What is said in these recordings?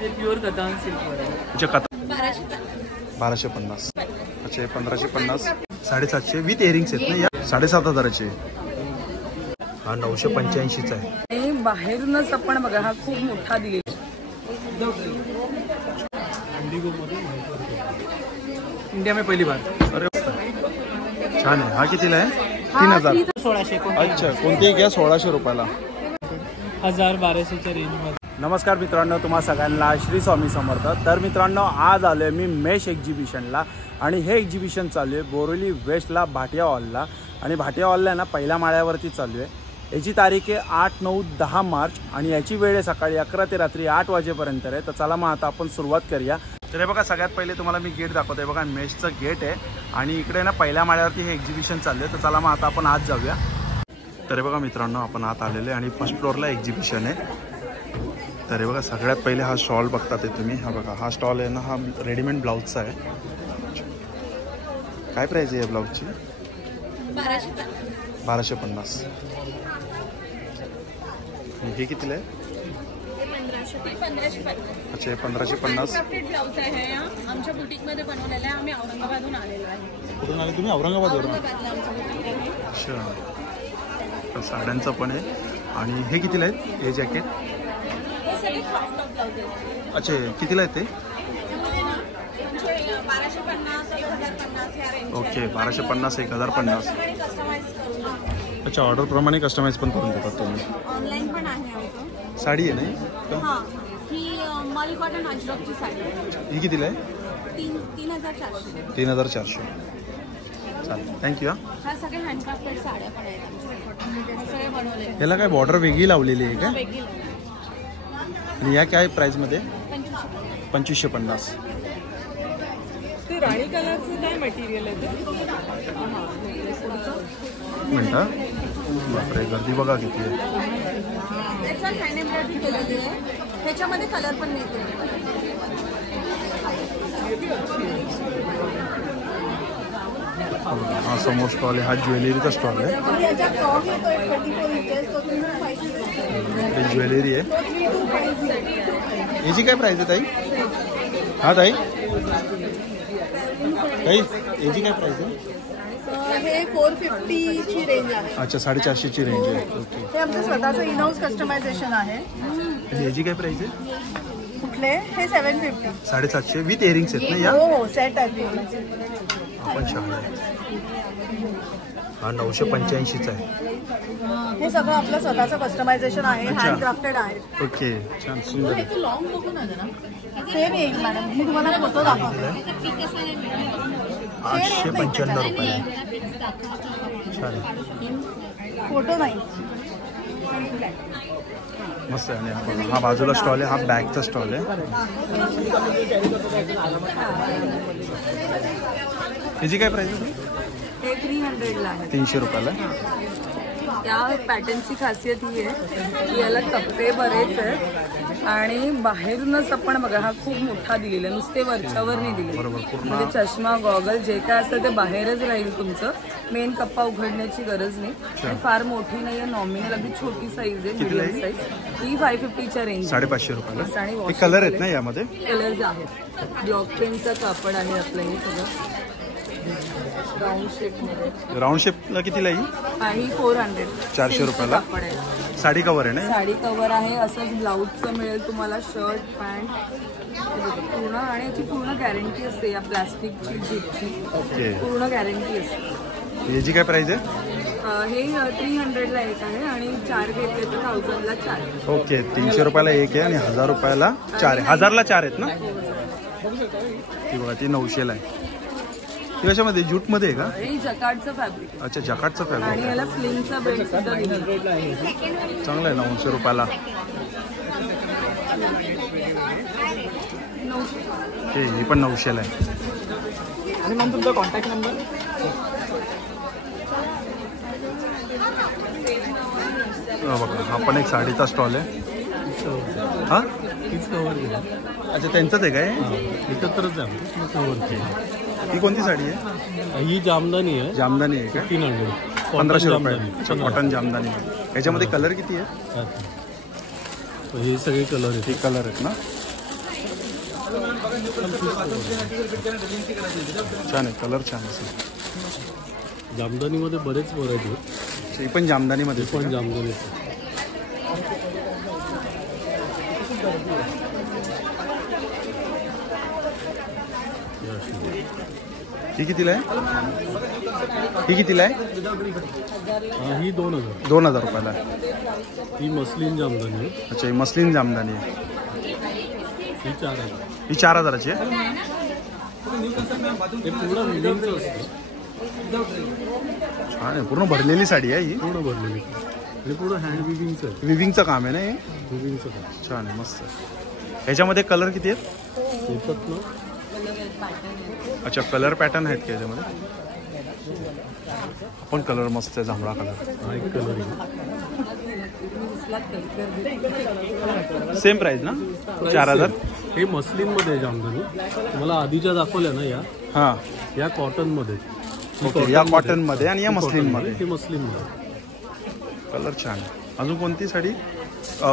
हे प्युअर कथान सिल्कवर आहे. अच्छा कथा 1250. अच्छा 1550. 750 विथ इयरिंग्स आहेत ना या. 7500चे. हा 985चा आहे. बाहेरूनच आपण बघा हा खूप मोठा दिलेला इंडिया में पहिली बार. अरे छान आहे. हा कितीला आहे? 3000. 1600. अच्छा कोणतेही घ्या 1600 रुपयाला. 1200च्या रेंजमध्ये. नमस्कार मित्रांनो, तुम्हा सगळ्यांना श्री स्वामी समर्थ. तर मित्रांनो आज आलो आहे मी मेश एक्झिबिशनला आणि हे एक्झिबिशन चालू आहे बोरिवली वेस्टला भाटिया हॉलला. आणि भाटिया हॉलला ना पहिल्या माळ्यावरती चालू आहे. याची तारीख आहे 8, 9, 10 मार्च आणि याची वेळ आहे सकाळी 11 ते रात्री 8 वाजेपर्यंत आहे. तर चला मग आता आपण सुरुवात करूया. तर हे बघा सगळ्यात पहिले तुम्हाला मी गेट दाखवतो. आहे बघा मेशचं गेट आहे आणि इकडे ना पहिल्या माळ्यावरती हे एक्झिबिशन चालू आहे. तर चला मग आता आपण आत जाऊया. तर हे बघा मित्रांनो आपण आत आलेले आणि फर्स्ट फ्लोअरला एक्झिबिशन आहे. तर हे बघा सगळ्यात पहिले हा स्टॉल बघतात आहे तुम्ही. हा बघा हा स्टॉल आहे ना, हा रेडीमेड ब्लाऊजचा आहे. काय प्राईस आहे या ब्लाऊजची? 1250. हे कितीला आहे? अच्छा 1550. ब्लाउज आहे आमच्या बुटीकमध्ये बनवलेला आहे. आम्ही औरंगाबादहून आलेलो आहे. कुठून आले तुम्ही? औरंगाबादवरून. अच्छा तर साड्यांचं पण आहे. आणि हे कितीला आहेत हे जॅकेट? अच्छा कितीला आहे ते? 1250. ओके 1250 1050. अच्छा ऑर्डरप्रमाणे कस्टमाइज पण करून देतात तुम्ही. ऑनलाईन पण आहे आमचं. साडी आहे नाही? हां ही मल कॉटन अजरकची साडी. ही कितीला आहे? 3400. 3400. चालेल थँक्यू. ह्या सगळ्या हँडक्राफ्टेड साड्या पण आहेत सगळे बनवले. ह्याला काय बॉर्डर वेगळी लावलेली आहे का? वेगळी. आणि या काय प्राईसमध्ये? 2550. ते राणी कलरचं काय मटेरियल आहे ते? मिनटं बापरे गर्दी बघा किती आहे. त्याच्यात हँड एम्ब्रॉयडरी केलेली आहे. त्याच्यामध्ये कलर पण मिळते. हा समोर स्टॉल आहे. हा ज्वेलरीचा स्टॉल आहे. हे ज्वेलरी आहे. याची काय प्राईस आहे ताई? हा ताई ताई याची काय प्राईस आहे? हे 450 ची रेंज आहे. अच्छा 450 ची रेंज आहे. ओके हे आमचं स्वतःचं इन हाऊस कस्टमायझेशन आहे. आणि याची काय प्राईस आहे? कुठले? हे 750. 750 विथ इयरिंग्स आहेत ना या? हो सेट आहे. आपण छान आहे. हा 985चा आहे. हे सगळं आपलं स्वतःचं कस्टमायझेशन आहे. हँडक्राफ्टेड आहे. ओके छान सुंदर आहे. लॉंग बघू ना जरा. सेम येईल मॅडम. मी तुम्हाला फोटो दाखवते. 895 रुपये. छान आहे. फोटो नाही. मस्त आहे. आणि हा बाजूला स्टॉल आहे. हा बॅगचा स्टॉल आहे. याची काय प्राईस आहे? हे 300ला आहे. 300 रुपयाला. त्या पॅटर्नची खासियत ही आहे की याला टप्पे बरेच आहेत आणि बाहेरूनच आपण बघा हा खूप मोठा दिलेला, नुसते वरच्यावर नाही दिले. म्हणजे चष्मा गॉगल जे काय असतं ते बाहेरच राहील तुमचं. मेन कप्पा उघडण्याची गरज नाही. फार मोठी नाही आहे. नॉमिनल अगदी छोटी साईज आहे. Medium size. ही 550च्या रेंज. 550 रुपयाला. आणि कलर आहेत ना यामध्ये? कलर्स आहेत. ब्लॉक पेनचं कापड आहे आपलं हे सगळं. राऊंड शेप मध्ये. राऊंड शेपला कितीला येईल? आणि 400. 400 रुपयाला. साडी कवर आहे ना? साडी कवर आहे. असंच ब्लाऊजचं मिळेल तुम्हाला. शर्ट पॅन्ट पूर्ण आणि याची पूर्ण गॅरंटी असते या प्लास्टिकची जीपची. ओके पूर्ण गॅरंटी असते. याची काय प्राईस आहे? हे 300ला एक आहे आणि 4 घेतले तर 1000ला 4. ओके 300 रुपयाला एक आहे आणि 1000 रुपयाला 4 आहे. 1000ला 4 आहेत ना? ती बघा ती 900ला आहे. ती कशामध्ये? ज्यूटमध्ये आहे का? हे जकार्डचं फॅब्रिक. अच्छा जकार्डचं फॅब्रिक. आणि याला स्लिंगचा बेल्ट सुद्धा दिलेला आहे. चांगलं आहे. 900 रुपयाला. 900. ही पण 900ला आहे. आणि मग तुमचा कॉन्टॅक्ट नंबर? बघा हा पण एक साडीचा स्टॉल आहे. हा अच्छा त्यांचंच आहे काय? एकत्रच आहे. कवर केलं. ही कोणती साडी आहे? ही जामदानी आहे. जामदानी आहे का? 300. 1500 रुपये. कॉटन जामदानी. याच्यामध्ये कलर किती आहे? हे सगळे कलर आहेत. हे कलर आहेत ना? छान आहे, कलर छान असेल. जामदानीमध्ये बरेच व्हरायटी आहेत. ही पण जामदानीमध्ये पण जामदानी ही कितीला आहे? ही कितीला आहे? ही 2000. 2000 रुपयाला. ही मस्लिन जामदानी आहे. अच्छा, ही मस्लिन जामदानी आहे. ही 4000. ही 4000ची आहे. हे पूर्ण विविंगचं असतं. छान आहे, पूर्ण भरलेली साडी आहे ही. पूर्ण भरलेली आणि पूर्ण हँड विविंगचं आहे. विविंगचं काम आहे ना हे. विविंगचं काम. छान आहे, मस्त. ह्याच्यामध्ये कलर किती आहेत? येतात ना. अच्छा, कलर पॅटर्न आहेत का याच्यामध्ये? पण कलर मस्त आहे, जांभळा कलर. हा एक कलर आहे. सेम प्राइस ना? 4000. हे मस्लिनमध्ये आहे जामदानी. तुम्हाला आधीच्या दाखवल्या ना या. हां, या कॉटनमध्ये. ओके. या कॉटनमध्ये आणि या मस्लिनमध्ये. हे मस्लिनमध्ये. कलर छान आहे. अजून कोणती साडी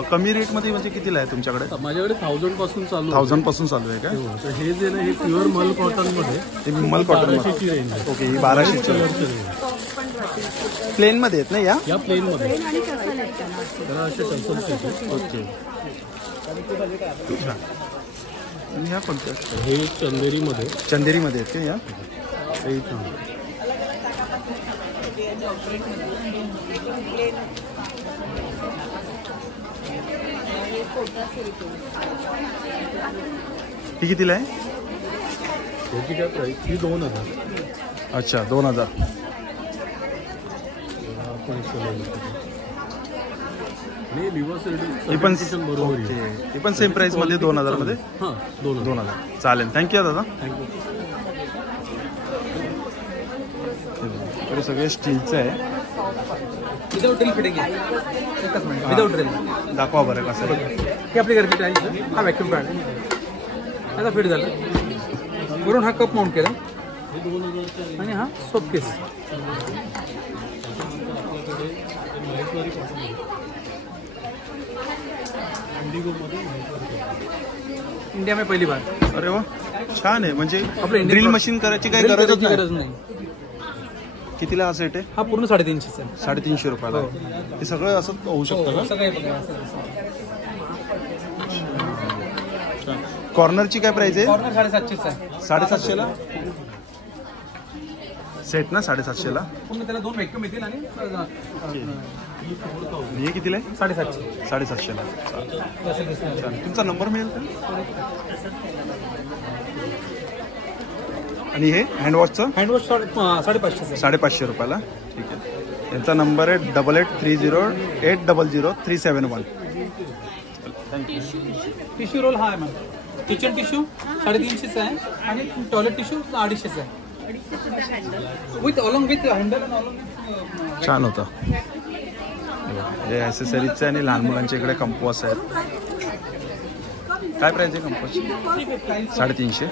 कमी रेटमध्ये म्हणजे कितीला आहे तुमच्याकडे? माझ्याकडे 1000 पासून चालू आहे. 1000 पासून चालू आहे का? तर हे जे ना हे प्युअर मल कॉटनमध्ये. हे मल कॉटन. 1200ची रेंज आहे. ओके, ही 1200ची प्लेन मध्ये आहेत ना या? या प्लेनमध्ये त्याला असे टसल्स येतात. ओके. छान. आणि ह्या कोणत्या? हे चंदेरीमध्ये. चंदेरीमध्ये आहेत का या? हे छान. ही कितीला आहे? त्याची काय प्राईस? ही 2000. अच्छा, 2000. आपण आणि लिव्हर ही पण बरोबर. ही पण सेम प्राइस मध्ये 2000 मध्ये. हां 2000. चालेल, थँक्यू दादा. थँक्यू. इकडे सगळे स्टीलचं आहे. विदाउट ड्रिल फिटिंग आहे. एकच मिनिट. Without drill. दाखवा बरं कसं आहे. हे आपली घरची टाईल्स आहे. हा व्हॅक्यूम पॅड आहे. आता फिट झालं. वरून हा कप माउंट केला आणि हा सोप केस. इंडिया में पहिली बार. अरे वा, छान आहे. म्हणजे आपलं ड्रिल मशीन करायची काही गरजच गरज नाही. नाही. कितीला हा सेट आहे? हा पूर्ण 350 आहे. 350 रुपयाला. हे सगळं असं होऊ शकतं का? सगळे बघा. कॉर्नरची काय प्राइस आहे? कॉर्नर 750 आहे. 750ला सेट ना? 750ला. पूर्ण त्याला 2 व्हॅक्यूम येतील आणि हे कितीला आहे? 750. 750ला. चालेल. तुमचा नंबर मिळेल का? आणि हे हँडवॉशचं? हँडवॉश 550 550 रुपयाला. ठीक आहे. यांचा नंबर आहे 8830800371. टिश्यू रोल हा आहे मॅम. किचन टिश्यू 350 आहे आणि टॉयलेट टिश्यू 250 आहे. With along with handle and along. छान होतं. हे ॲसेसरीजचे आणि लहान मुलांच्या इकडे कंपोस आहेत. काय प्राइस आहे कंपोसची? 350.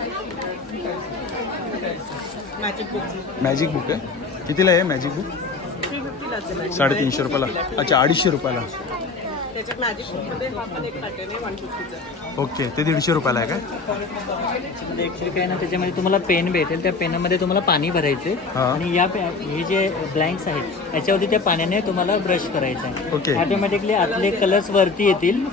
मॅजिक बुक आहे. कितीला आहे मॅजिक बुक? 350 रुपयाला. अच्छा, 250 रुपयाला. ओके, ते 150 रुपयाला आहे काय? ऍक्च्युली काय ना, त्याच्यामध्ये तुम्हाला पेन भेटेल. त्या पेनमध्ये तुम्हाला पाणी भरायचे आणि या हे जे ब्लँक्स आहेत याच्यावरती त्या पाण्याने तुम्हाला ब्रश करायचं आहे. ओके. ऑटोमॅटिकली आतले कलर्स वरती येतील.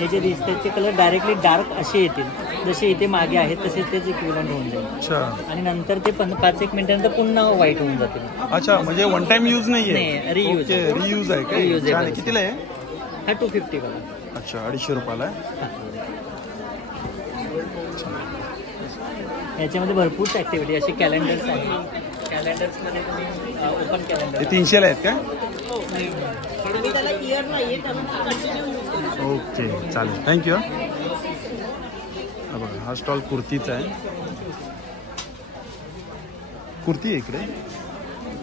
हे जे दिसतात ते कलर डायरेक्टली डार्क असे येतील. जसे इथे मागे आहेत तसे तेच इक्विव्हलंट होऊन जाईल. अच्छा. आणि नंतर ते 5-1 मिनिटांनंतर पुन्हा व्हाईट होऊन जातील. अच्छा, म्हणजे वन टाइम यूज नाहीये? नाही, रियूज. ओके, रियूज आहे का? Reusable. छान आहे. कितीला आहे? हा 250 वाला. अच्छा, 250 रुपयाला आहे. याच्यामध्ये भरपूर ऍक्टिव्हिटी असे कॅलेंडर्स आहेत. कॅलेंडर्समध्ये तुम्ही ओपन कॅलेंडर. हे 300ला आहेत का? ओके, चालेल, थँक्यू. बघा, हा स्टॉल कुर्तीचा आहे. कुर्ती आहे इकडे.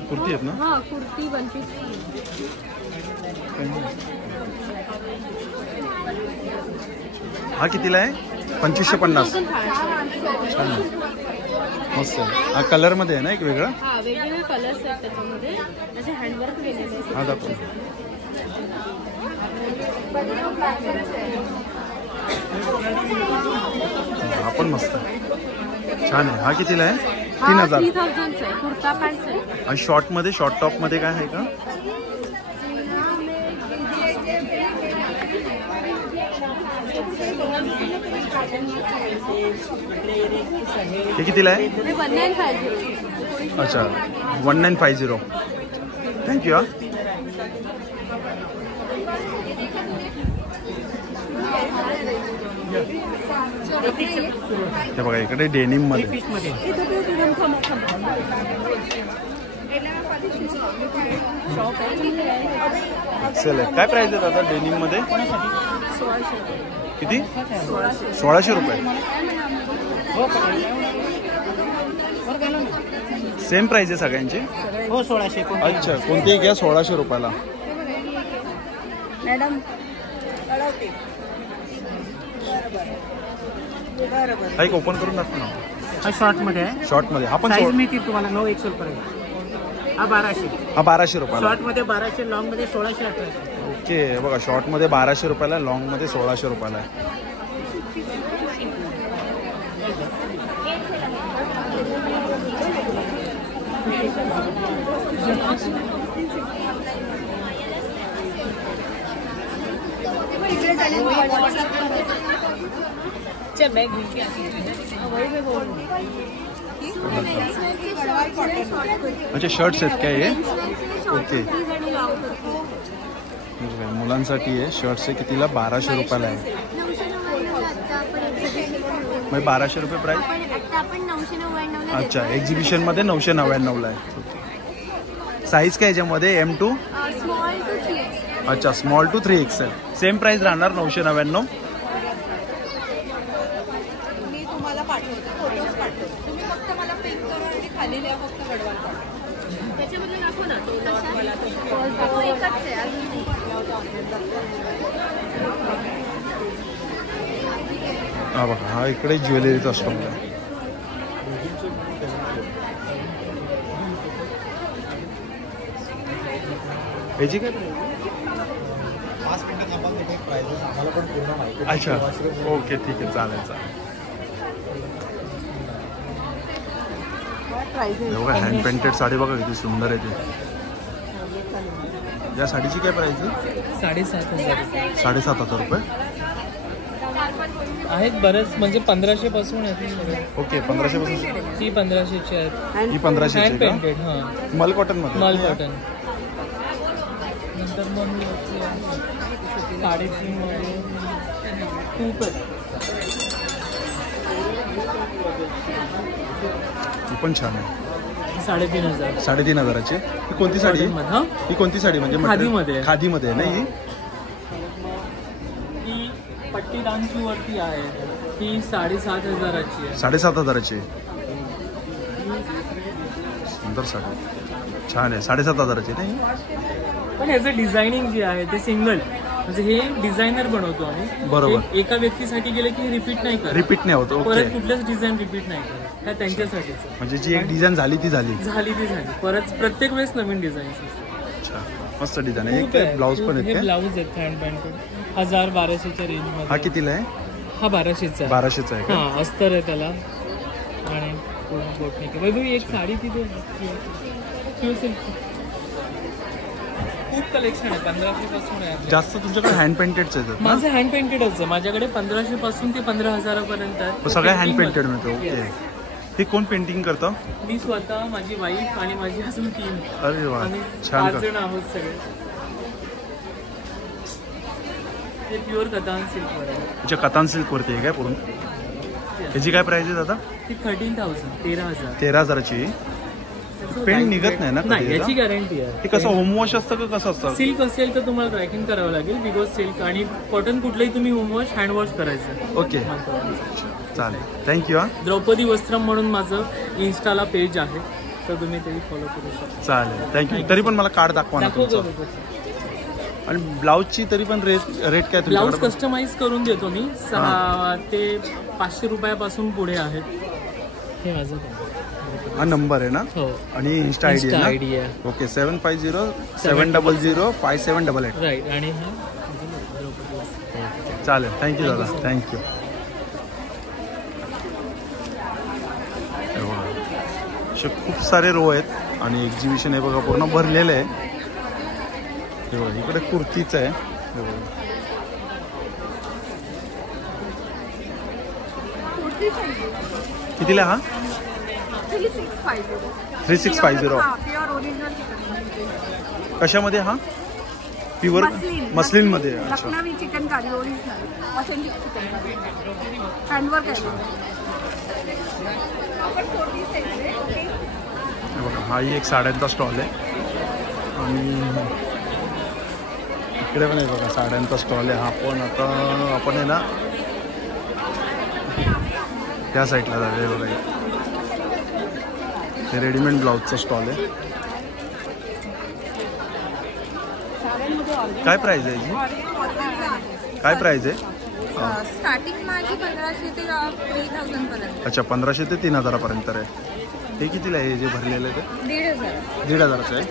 कुर्ती आहेत ना? हा, कुर्ती 150. हा कितीला आहे? 2550. छान आहे, मस्त आहे. हा कलरमध्ये आहे ना एक वेगळा? हा, वेगवेगळे कलर्स आहेत त्याच्यामध्ये. त्याचे हँडवर्क केलेले आहे. हा दाखव. हा पण पण मस्त आहे, छान आहे. हा कितीला आहे? 3000. 3000 आहे. कुर्ता पॅन्ट आहे. आणि शॉर्टमध्ये, शॉर्ट टॉपमध्ये काय आहे का? हे कितीला आहे? 1950. अच्छा 1950. थँक्यू. हे बघा इकडे डेनिम मध्ये एक्सेल आहे. काय प्राइस आहे दादा डेनिम मध्ये? किती? 1600 रुपये. सेम प्राइस आहे सगळ्यांची? हो 1600. अच्छा कोणतीही घ्या 1600 रुपयाला. मॅडम हा एक ओपन करून दाखव ना. हा शॉर्टमध्ये आहे. शॉर्टमध्ये हा पण साईज मिळतील तुम्हाला 9 XL पर्यंत. हा 1200. हा 1200 रुपयाला. शॉर्टमध्ये 1200, लॉंगमध्ये 1600. ओके बघा शॉर्टमध्ये 1200 रुपयाला, लॉंगमध्ये 1600 रुपयाला आहे. अच्छा शर्ट्स आहेत काय हे? ओके मुलांसाठी आहे शर्ट्स आहे. कितीला? 1200 रुपयाला आहे. मग 1200 रुपये प्राइस. अच्छा एक्झिबिशनमध्ये 999ला आहे. ओके साईज काय याच्यामध्ये? M2. अच्छा small to 3XL. Same price राहणार 999. मी तुम्हाला पाठवते, फोटोज पाठवते. तुम्ही फक्त मला पिक करून आणि खाली लिहा फक्त गडवाल पाठवा. त्याच्यामध्ये दाखव ना तो एकच आहे अजून नाही. हा बघा हा इकडे ज्वेलरीचा स्टॉल आहे. याची काय? अच्छा ओके ठीक आहे चालेल चालेल. बघा हँड पेंटेड साडी बघा किती सुंदर आहे ती. या साडीची काय प्राइस आहे? 7500. 7500 रुपये. आहेत बरेच म्हणजे 1500 पासून आहेत. ओके 1500 पासून. ती 1500ची आहेत. ही 1500 हँड पेंटेड. हां मल कॉटन मध्ये. मल कॉटन. नंतर मग 3.5 मध्ये खूप आहेत. ही पण छान आहे. 3500. 3500ची. ही कोणती साडी आहे? ही कोणती साडी म्हणजे खादीमध्ये. खादीमध्ये आहे ना ही? ही पट्टीदानची वरती आहे. ही 7500ची आहे. 7500ची. सुंदर साडी छान आहे. 7500ची नाही. पण ह्याचं डिझायनिंग जे आहे ते सिंगल म्हणजे हे डिझायनर बनवतो आम्ही. बरोबर. एका व्यक्तीसाठी गेले की रिपीट नाही करत. रिपीट नाही होत. ओके परत कुठलंच डिझाईन रिपीट नाही करत. ह्या त्यांच्यासाठीच म्हणजे जी एक डिझाईन झाली ती झाली. ती झाली. परत प्रत्येक वेळेस नवीन डिझाईन. अच्छा मस्त डिझाईन आहे. एक ब्लाऊज पण हे आहे. ब्लाऊज आहेत हँड पेंटेड 1000-1200च्या रेंज मध्ये. हा कितीला आहे? हा 1200चा आहे. 1200चा आहे का? हा अस्तर आहे त्याला आणि बोटनिक. वैभवी एक साडी तिथे खूप कलेक्शन आहे. 1500 पासून आहे. जास्त तुमच्याकडे हँड पेंटेडच आहेत ना? माझं हँड पेंटेडच आहे. माझ्याकडे 1500 पासून ते 15000 पर्यंत आहे. सगळ्या हँड पेंटेड मिळतो. ओके हे कोण पेंटिंग करतं? मी स्वतः, माझी वाईफ आणि माझी अजून टीम. अरे वा आम्ही छान 5 जण आहोत सगळे. हे प्युअर कतान सिल्क वर आहे. अच्छा कतान सिल्क वरती आहे काय पूर्ण? याची काय प्राइस आहे दादा? ती 13,000. 13,000ची. पेंट निघत नाही ना नाही कधी? याची गॅरंटी आहे. हे कसं होम वॉश असतं का कसं असतं? सिल्क असेल तर तुम्हाला ड्रायकिंग करावं लागेल. बिकॉज सिल्क आणि कॉटन कुठलंही तुम्ही होम वॉश हँड वॉश करायचं. ओके चालेल थँक्यू. हा द्रौपदी वस्त्रम म्हणून माझं इन्स्टाला पेज आहे तर तुम्ही ते फॉलो करू शकता. चालेल थँक्यू. तरी पण मला कार्ड दाखवा ना तुमचं. आणि ब्लाऊजची तरी पण रेट काय ब्लाऊज तुमच्याकडे? कस्टमाइज करून देतो मी. 600 ते 500 रुपयापासून पुढे आहेत. हे माझं हा नंबर आहे ना? हो. आणि इन्स्टा आयडी आहे. ओके 7507505788. राईट. आणि हा चालेल थँक्यू दादा थँक्यू. असे खूप सारे रो आहेत आणि एक्झिबिशन हे बघा पूर्ण भरलेलं आहे. हे बघा इकडे कुर्तीचं आहे. हे बघा कितीला हा? 3650. कशामध्ये हा? प्युअर मस्लिन मध्ये. अच्छा Lucknowi chikankari original authentic chikankari handwork आहे. बघा हाही एक साड्यांचा स्टॉल आहे आणि इकडे पण आहे बघा साड्यांचा स्टॉल आहे. हा पण आता आपण आहे ना त्या साईडला झाले बघा. हे रेडीमेड ब्लाऊजचा स्टॉल आहे. काय प्राइस आहे याची? काय प्राइस आहे? स्टार्टिंग माझी 1500 ते 3000 पर्यंत. अच्छा 1500 ते 3000 पर्यंत आहे. हे कितीला आहे जे भरलेलं आहे ते? 1500 आहे.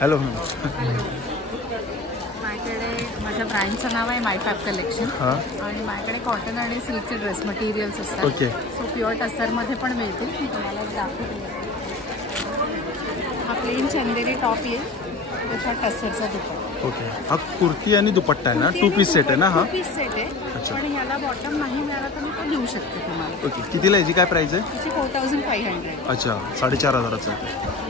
हॅलो माझ्याकडे माझ्या ब्रँडचं नाव आहे मायफॅब कलेक्शन. हां आणि माझ्याकडे कॉटन आणि सिल्कचे ड्रेस मटेरियल्स असतात. ओके. सो प्युअर टसरमध्ये पण मिळतील. मी तुम्हाला दाखवते. हा प्लेन चंदेरी टॉप येईल त्याचा टसरचा दुपट्टा. ओके. हा कुर्ती आणि दुपट्टा आहे ना? 2 पीस सेट आहे ना हा? 2 पीस सेट आहे. अच्छा. पण याला बॉटम नाही मिळाला तर मी तो देऊ शकते तुम्हाला. ओके. कितीला याची काय प्राइस आहे? त्याची 4500. अच्छा 4500 आहे.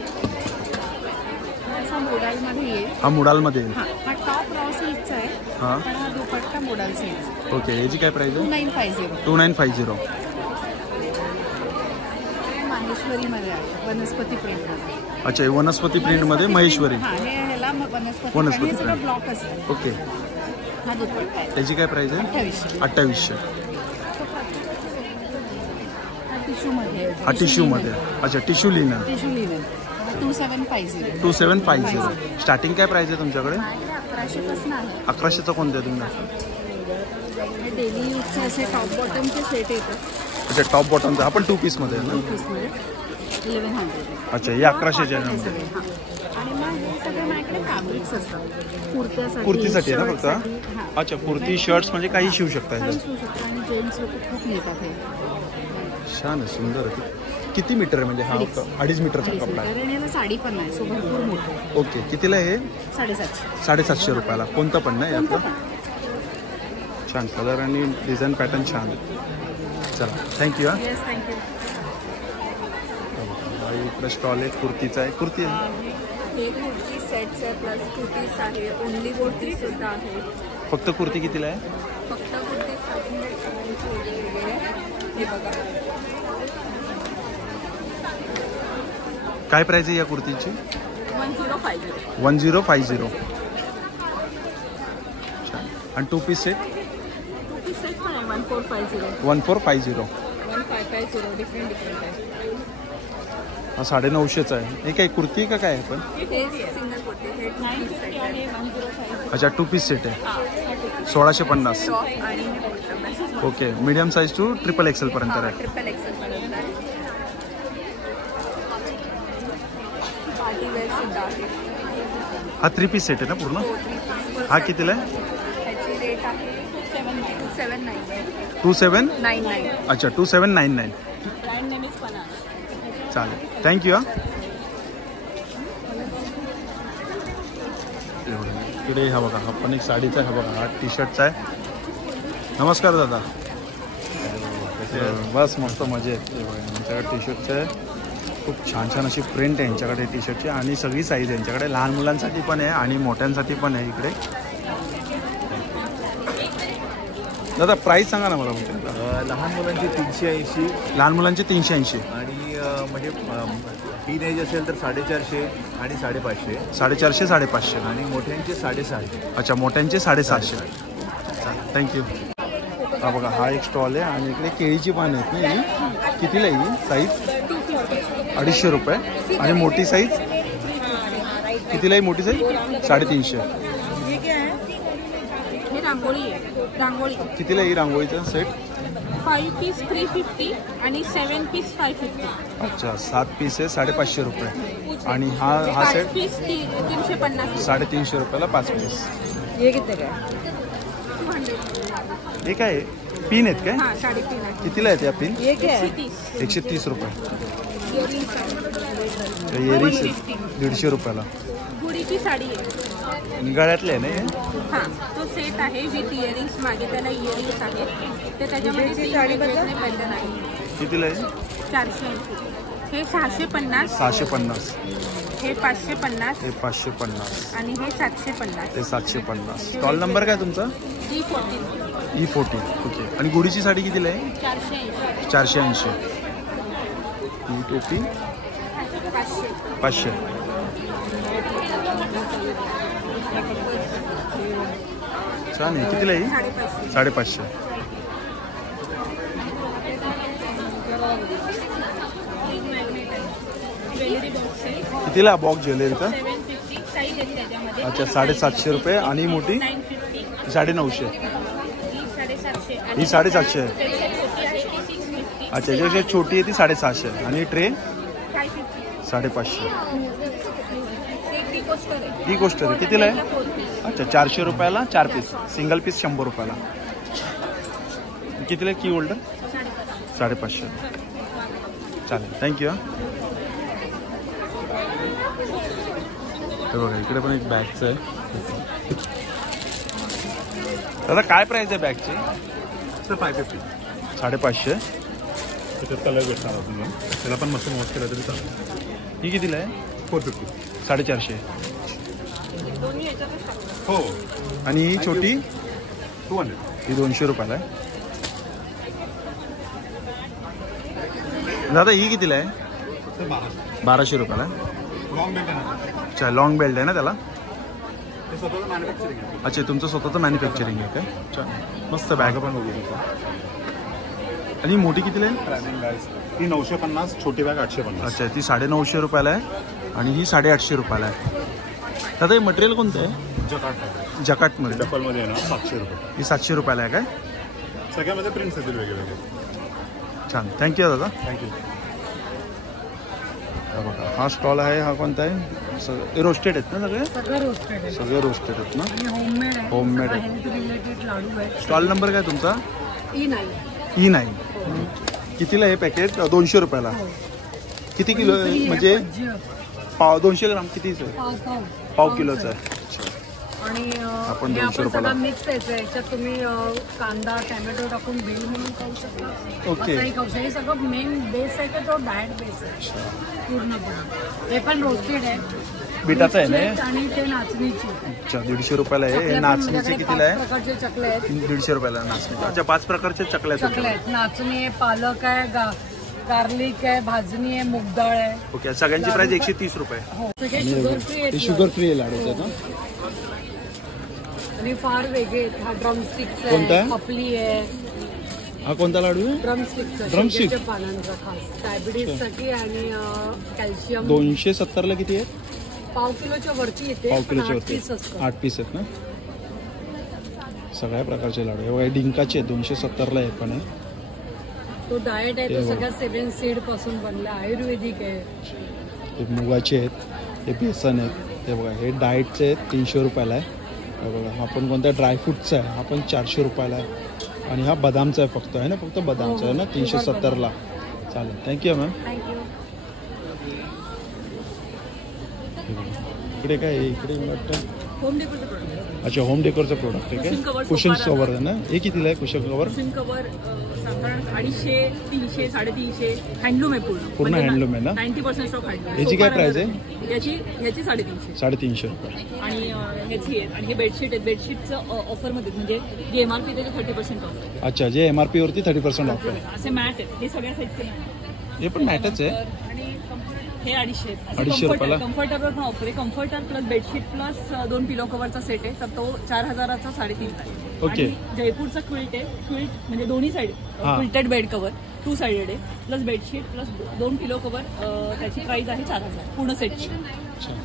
असा मोडालमध्ये येईल. हा मुडालमध्ये येईल. हा टॉप रॉ सिल्कचा आहे. हां पण हा दुपट्टा मोडाल सिल्कचा. ओके. याची काय प्राइस आहे? 2950. 2950. माहेश्वरीमध्ये आहे वनस्पती प्रिंटमध्ये. अच्छा हे वनस्पती प्रिंटमध्ये महेश्वरी. हा हे ह्याला वनस्पती वनस्पती आणि हे सगळं print. ब्लॉक असतं. ओके. हा दुपट्टा आहे याची काय प्राइस आहे? 2800. 2800. हा टिश्यूमध्ये आहे. हा टिश्यूमध्ये. अच्छा tissue linen. Tissue linen 2750. 2750. Starting काय प्राइस आहे तुमच्याकडे? माझ्याकडे 1100 पासून आहे. 1100चा कोणतं आहे तुम्ही? हे डेली यूजचे असे टॉप बॉटमचे सेट येतात. अच्छा टॉप बॉटमचा. हा पण 2 पीसमध्ये आहे ना? 2 पीसमध्ये 1100. अच्छा हे 1100चे आहे ना? आणि मग हे सगळे माझ्याकडे फॅब्रिक्स असतात. कुर्तीसाठी आहे ना फक्त? हां अच्छा कुर्ती शर्ट्स म्हणजे काही शिवू शकता काही याच्यात. शिवू शकतो. आणि जेंट्स लोक खूप नेतात हे. छान आहे सुंदर आहे. किती मीटर आहे म्हणजे हा? 2.5 मीटरचा कपडा आहे. कारण याला साडी पण नाही. सो भरपूर मोठं. ओके. कितीला आहे हे? 750. 750 रुपयाला. कोणतं पण नाही कोणतं यातलं? पण. छान कलर आणि डिझाईन पॅटर्न छान आहे. चला थँक्यू. हा येस थँक्यू. इकडे स्टॉल आहे कुर्तीचा आहे. कुर्ती आहे हे कुर्ती सेट्स आहे प्लस कुर्तीज आहे. ओनली कुर्ती सुद्धा आहे. फक्त कुर्ती कितीला आहे? फक्त कुर्ती हे बघा. काय प्राइस आहे या कुर्तीची? 1050. 1050. छान. आणि 2 पीस सेट? 2 पीस सेट पण आहे 1450. 1450. 1550 डिफरंट आहे. हा 950चा आहे. हे काय कुर्ती आहे का काय आहे पण? हे सिंगल कुर्ती. हे 2 पीस सेट आहे 1050. अच्छा 2 पीस सेट आहे 1650. टॉप आणि हे bottom. Okay. Medium size to XXL पर्यंत आहे. ट्रिपल एक्सेल पर्यंत आहे. पार्टी वेअर सुद्धा आहे. हा 3 पीस सेट आहे ना पूर्ण? हा कितीला आहे? ह्याची रेट आहे 2799. 2799. अच्छा 2799. ब्रँड नेम इज पनास. चालेल थँक्यू. हा इकडे हा बघा हा पण एक साडीचा आहे. हा बघा हा टी शर्टचा आहे. नमस्कार दादा. बस मस्त मजेत. यांच्याकडे टी शर्टचं आहे. खूप छान छान अशी प्रिंट आहे यांच्याकडे टी शर्टची आणि सगळी साईज आहे यांच्याकडे. लहान मुलांसाठी पण आहे आणि मोठ्यांसाठी पण आहे इकडे. दादा प्राईस सांगा ना मला. लहान मुलांची 380. लहान मुलांचे 380 आणि म्हणजे टीनेज असेल तर 450 आणि 550. 450 550. आणि मोठ्यांचे 650. अच्छा मोठ्यांचे 650. थँक्यू. हा बघा हा एक स्टॉल आहे आणि इकडे केळीची पानं आहेत ना ही. कितीला आहे ही साईज? 250 रुपये. आणि मोठी साईज कितीला आहे? मोठी साईज 350. हे रांगोळी आहे. रांगोळी कितीला आहे ही रांगोळीचा सेट? 5 पीस 350 आणि 7 पीस 550. अच्छा 7 पीस आहे 550 रुपये आणि हा सेट 5 पीस 350. 350 रुपयाला 5 पीस. हे किती काय? हे काय पिन आहेत काय? हां 3.5 आहे. कितीला आहेत या पिन? हे काय? 130 रुपये. इयरिंग्स आहे. इयरिंग्स 150 रुपयाला. गुडीची साडी आहे. गळ्यातले आहे ना हे? हां तो सेट आहे विथ इयरिंग्स. मागे त्याला इयरिंग्स आहेत ते त्याच्यामध्ये गुडीची 3 साडी बघा. वेगवेगळे पैठण आहे. कितीला आहे? 480. हे 650. 650. हे 550 हे 550. आणि हे 750. ते 750. स्टॉल नंबर काय तुमचा? D14 E40. ओके. आणि गुढीची साडी कितीला आहे? 480. 480. ही टोपी 500. 500. छान आहे. कितीला आहे? 550. 550. ज्वेलरी बॉक्स आहे. कितीला बॉक्स ज्वेलरीचा? 750 साईज आहे त्याच्यामध्ये. अच्छा 750 रुपये. आणि मोठी 950. 950. ही 750. ही 750 आहे. त्याच्यापेक्षा छोटी आहे ती 650. अच्छा ज्याच्यापेक्षा छोटी आहे ती 650. आणि ट्रे 550. 550. एक टी कोस्टर आहे. ही गोष्ट आहे. कितीला आहे? 4 पीस. अच्छा 400 रुपयाला 4 पीस. सिंगल पीस 100 रुपयाला. कितीला की होल्डर? 550. चालेल थँक्यू. हे बघा इकडे पण एक बॅगचं आहे. दादा काय प्राइस आहे बॅगची? सर 550. 550. त्याच्यात कलर भेटणार तुम्हाला. त्याला पण मस्त वॉश केला तरी चालेल. ही कितीला आहे? 450. 450. दोन्ही याच्यातच टाकतो. हो. आणि ही छोटी 200. ही 200 रुपयाला आहे. दादा ही कितीला आहे? सर 1200. 1200 रुपयाला आहे. लॉंग बेल्ट आहे ना. अच्छा लॉंग बेल्ट आहे ना त्याला? ते स्वतःचं मॅन्युफॅक्चरिंग आहे. अच्छा तुमचं स्वतःचं मॅन्युफॅक्चरिंग आहे काय? अच्छा मस्त बॅग पण बघू शकतो. आणि मोठी कितीला आहे? ट्रॅव्हलिंग बॅग्स ती 950. छोटी बॅग 850. अच्छा ती 950 रुपयाला आहे आणि ही 850 रुपयाला आहे. दादा हे मटेरियल कोणतं आहे? जकाट जकाटमध्ये. डबलमध्ये आहे ना 700 रुपये. ही 700 रुपयाला आहे काय? सगळ्यामध्ये प्रिंट्स येतील वेगवेगळे. छान थँक्यू दादा. थँक्यू. बघा हा स्टॉल आहे. हा कोणता आहे? सगळे रोस्टेड आहेत ना सगळे? सगळं रोस्टेड आहे सगळे रोस्टेड आहेत ना? आणि होममेड आहे. Homemade आहे. हेल्थ रिलेटेड लाडू आहे. स्टॉल नंबर काय तुमचा? E9. E9. कितीला हे पॅकेट? 200 रुपयाला. किती किलो आहे? म्हणजे पाव 200 ग्राम कितीचं आहे? पाव किलोचं आहे. आणि आपण हे 200 रुपयाला. सगळं मिक्स यायचं. याच्यात तुम्ही कांदा टॅमॅटो टाकून भेल म्हणून खाऊ शकता. ओके. असंही खाऊ शकता. हे सगळं मेन बेस आहे का तो डाएट बेस आहे पूर्णपणे. हे पण रोस्टेड आहे. बिटाचं आहे ना हे? आणि ते नाचणीची. अच्छा 150 रुपयाला आहे. हे आपल्या नाचणीचे माझ्याकडे कितीला 5 आहे? प्रकारचे चकले आहेत. 150 रुपयाला नाचणी. अच्छा 5 प्रकारचे चकल्या आहेत. चकले आहेत. नाचणी आहे, पालक आहे, गार्लिक आहे, भाजणी आहे, मूग डाळ आहे. ओके सगळ्यांची प्राइस 130 रुपये. हो सगळे शुगर फ्री आहेत. शुगर फ्री आहे लाडूचे ना? आणि फार वेगळे आहेत. हा ड्रमस्टिक्स कोणता आहे, आहे? पपली आहे. हा कोणता लाडू आहे? Drumsticks Drumstick? पानांचा खास डायबिटीज साठी आणि कॅल्शियम. 270ला किती आहे? पाव किलोच्या वरची येते. पाव पण किलोच्या 8 वरती पीस असतं. 8 पीस आहेत ना? सगळ्या प्रकारचे लाडू हे बघा डिंकाचे आहेत. 270ला हे पण आहे. तो डाएट आहे. हे तो बघा. सगळ्या 7 सीड पासून बनला. आयुर्वेदिक आहे. हे मुगाचे आहेत. हे बेसन आहेत. हे बघा हे डाएटचे आहेत. 300 रुपयाला आहे. हे बघा हा पण कोणता ड्रायफ्रूटचा आहे. हा पण 400 रुपयाला आहे. आणि हा बदामचा आहे फक्त आहे ना? फक्त बदामचा आहे ना? 370ला. चालेल थँक्यू मॅम. थँक्यू. इकडे काय आहे? इकडे वाटतं होम डेकोरचं प्रोडक्ट. अच्छा होम डेकोरचं प्रोडक्ट आहे Cushion cover, काय? कुशन sofa कवर आहे ना? हे कितीला आहे कुशन कवर? कुशन कवर साधारण 250, 300, 350. हँडलूम आहे पूर्ण. पूर्ण handloom आहे ना? 90% स्टॉक हँडलूम. याची काय price आहे? याची 350. 350 रुपये. आणि ह्याची आहे. आणि हे बेडशीट आहे. बेडशीटचं ऑफरमध्ये म्हणजे जे MRP त्याचे 30% ऑफ आहे. अच्छा जे MRP वरती 30% ऑफ आहे. असे मॅट आहेत. हे सगळ्या साईजचे मॅट. हे पण मॅटच आहे. आणि हे 250 आहेत. 250 रुपयाला? कम्फर्टरवर पण ऑफर आहे. कम्फर्टर प्लस बेडशीट प्लस 2 पिलो कवरचा सेट आहे. तर तो 4000चा 3.5 आहे. ओके. आणि जयपूरचा क्विल्ट आहे. क्विल्ट म्हणजे दोन्ही साईड हा. क्विल्टेड बेड कवर 2 साइडेड आहे. प्लस बेडशीट प्लस 2 पिलो कवर त्याची प्राइस आहे 4000 पूर्ण सेटची.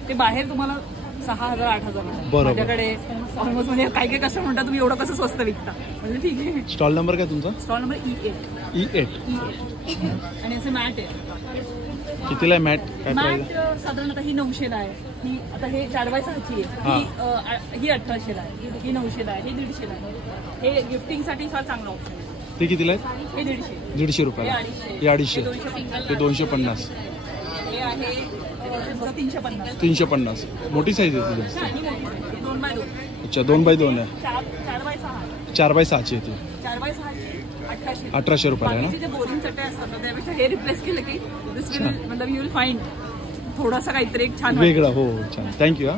ते बाहेर तुम्हाला 6,000 8,000. बरोबर. माझ्याकडे ऑलमोस्ट म्हणजे काही काही कसं म्हणतात तुम्ही एवढं कसं स्वस्त विकता म्हणजे ठीक आहे. स्टॉल नंबर काय तुमचा? Stall number E8. E8. आणि असं मॅट आहे. कितीला आहे मॅट? काय प्राइस? मॅट साधारणतः ही 900ला आहे. ही आता हे 4x6ची आहे. ही 1800ला आहे. ही 900ला आहे. ही 150ला आहे. हे गिफ्टिंगसाठी फार चांगला ऑप्शन आहे. ते कितीला आहे? हे 150. 150 रुपयाला. हे 250. ते 250. हे आहे 350. 350. मोठी साईज आहे तुझी. ही मोठी आहे. 2x2. अच्छा 2x2 आहे. 4x6. 4x6ची आहे ती. 4x6ची 1800. 1800 रुपयाला आहे ना? बाकीचे जे बोरिंग चटई असतात ना त्यापेक्षा हे रिप्लेस केलं की दिस विल मतलब यू विल फाइंड थोडासा काहीतरी एक छान वेगळा. हो छान. थँक्यू.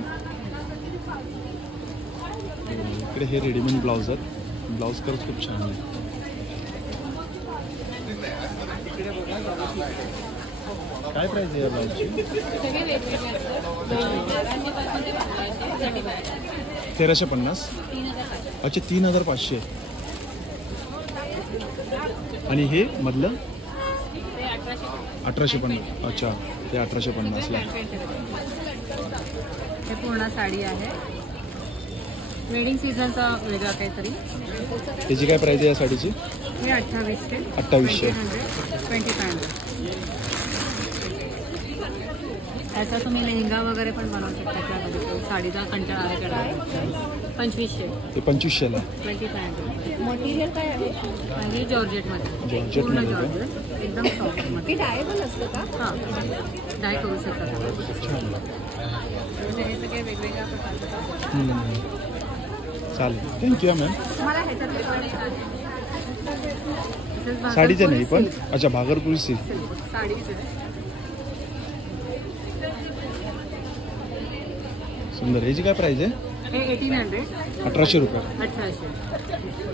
इकडे हे रेडीमेड ब्लाऊज आहेत. ब्लाऊज खरंच खूप छान आहे. काय प्राइस आहे या ब्लाऊजची? 1350. अच्छा 3500. आणि हे मधलं 1850. अच्छा ते 1850ला. हे पूर्ण साडी आहे. वेडिंग सीझनचा वेगळा काहीतरी. त्याची काय प्राइस आहे या साडीची? हे 2800. 2800. 2500. याचा तुम्ही लेहंगा वगैरे पण बनवू शकता त्यामध्ये. साडीचा कंटाळा आला केला. 2500. ते 2500ला. 2500. मटेरियल काय आहे? आणि जॉर्जेटमध्ये. जॉर्जेटमध्ये का? जॉर्जेट एकदम सॉफ्टमध्ये. डायबल असतं का? हां डाय करू शकता. म्हणजे हे सगळे वेगवेगळ्या प्रकारचे. चालेल. Thank you ma'am. तुम्हाला ह्याच्यातले पण एक आहे. साडीचं नाही पण. अच्छा भागलपुरी सिल्क. साडीचं सुंदर. याची काय प्राइस आहे? हे 1800. 1800 रुपये. 1800.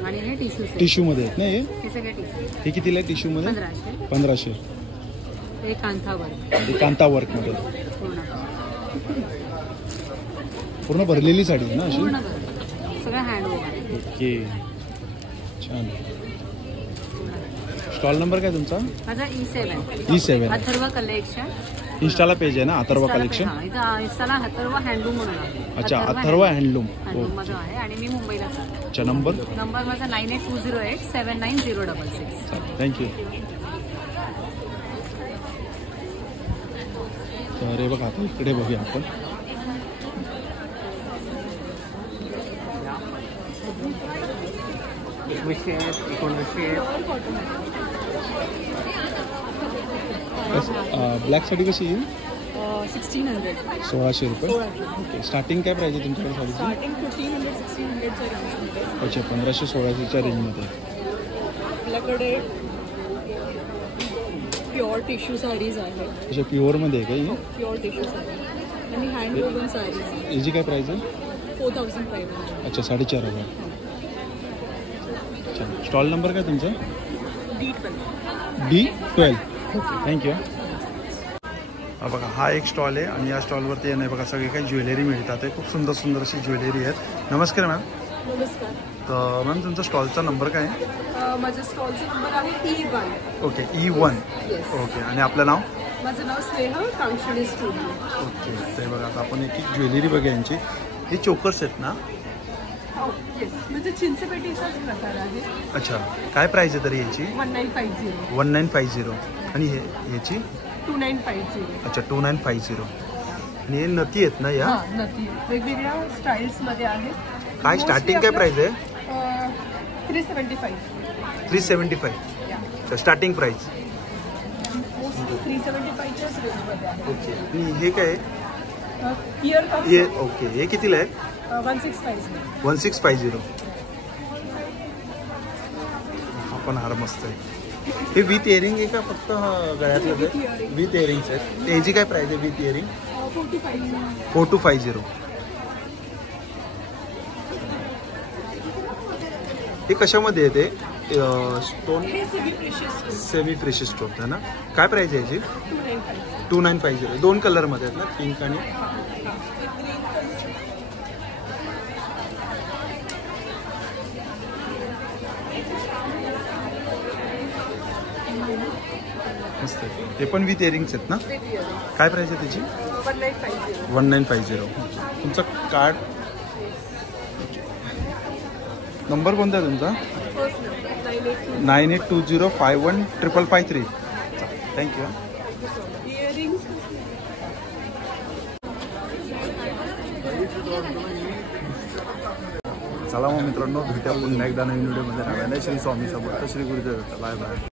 आणि हे टिश्यू टिश्यूमध्ये आहेत ना हे? हे सगळे टिश्यू. हे कितीला आहे टिश्यूमध्ये? 1500. 1500. हे कांथावर हे कांता वर्कमध्ये. पूर्ण पूर्ण भरलेली साडी आहे ना अशी? पूर्ण सगळं हँडवर्क आहे. ओके छान. स्टॉल नंबर काय तुमचा? माझा E7. E7. Atharva collection. इंस्टाला page आहे ना अथर्व कलेक्शन? हां इथं इंस्टाला अथर्व हँडलूम म्हणून आहे. अच्छा अथर्व हँडलूम. हँडलूममध्ये आहे आणि मी मुंबईलाच आहे. अच्छा नंबर माझा 9820879066. चालेल. थँक्यू. तर हे बघा आता इकडे बघूया आपण. ब्लॅक साडी कशी येईल? 1600. 1600 रुपये. ओके. स्टार्टिंग काय प्राइस आहे तुमच्याकडे साडीची? स्टार्टिंग 1500-1600च्या रेंजमध्ये. अच्छा 1500-1600च्या रेंजमध्ये. आपल्याकडे प्युअर टिश्यू साडीज आहेत. अच्छा प्युअरमध्ये आहे का ही? प्युअर टिश्यू साडी आणि हँड वोवन साडीज. याची काय प्राइस आहे? 4500. अच्छा 4500. अच्छा स्टॉल नंबर काय तुमचा? D12. Okay thank you. बघा हा एक स्टॉल आहे आणि या स्टॉलवरती आहे बघा सगळी काही ज्वेलरी मिळतात. आहे खूप सुंदर सुंदर अशी ज्वेलरी आहेत. नमस्कार मॅम. नमस्कार. तर मॅम तुमचा स्टॉलचा नंबर काय आहे? माझ्या स्टॉलचा नंबर आहे E1. Okay E1. ओके. आणि आपलं नाव? माझं नाव स्नेहा कांक्षणी स्टुडिओ. ओके. ते बघा आता आपण एक ज्वेलरी बघा यांची. हे चोकर्स आहेत ना? येस म्हणजे चिंचपेटीचाच प्रकार आहे. अच्छा काय प्राइस आहे तरी याची? 1950. 1950. आणि हे याची? 2950. अच्छा 2950. आणि हे नती आहेत ना या? हां नक्की वेगवेगळ्या स्टाईल्समध्ये आहेत. काय स्टार्टिंग काय प्राइस आहे? 375. 375. अच्छा स्टार्टिंग प्राइस. मोस्टली 375च्याच रेंजमध्ये आहे. ओके. आणि हे काय आहे? इयर हे ओके. हे कितीला आहे? 1650. 1650. हा पण हार मस्त आहे. हे विथ इयरिंग आहे का फक्त गळ्यातलं? विथ इयरिंग्स आहेत. त्याची काय प्राइस आहे विथ इयरिंग? 4250. हे कशामध्ये येते? स्टोन सेमी प्रेशियस स्टोन आहे ना? काय प्राइस आहे याची? 2950. 2 कलरमध्ये आहेत ना पिंक आणि मस्त. हे पण विथ इयरिंग्स आहेत ना? काय प्राइस आहे त्याची? 1950. तुमचं कार्ड नंबर कोणता आहे तुमचा? 9820515553. थँक्यू. चला मग मित्रांनो, भेटूया पुन्हा एकदा नवीन व्हिडिओमध्ये. श्री स्वामी समर्थ, श्री गुरुदेव. Bye bye.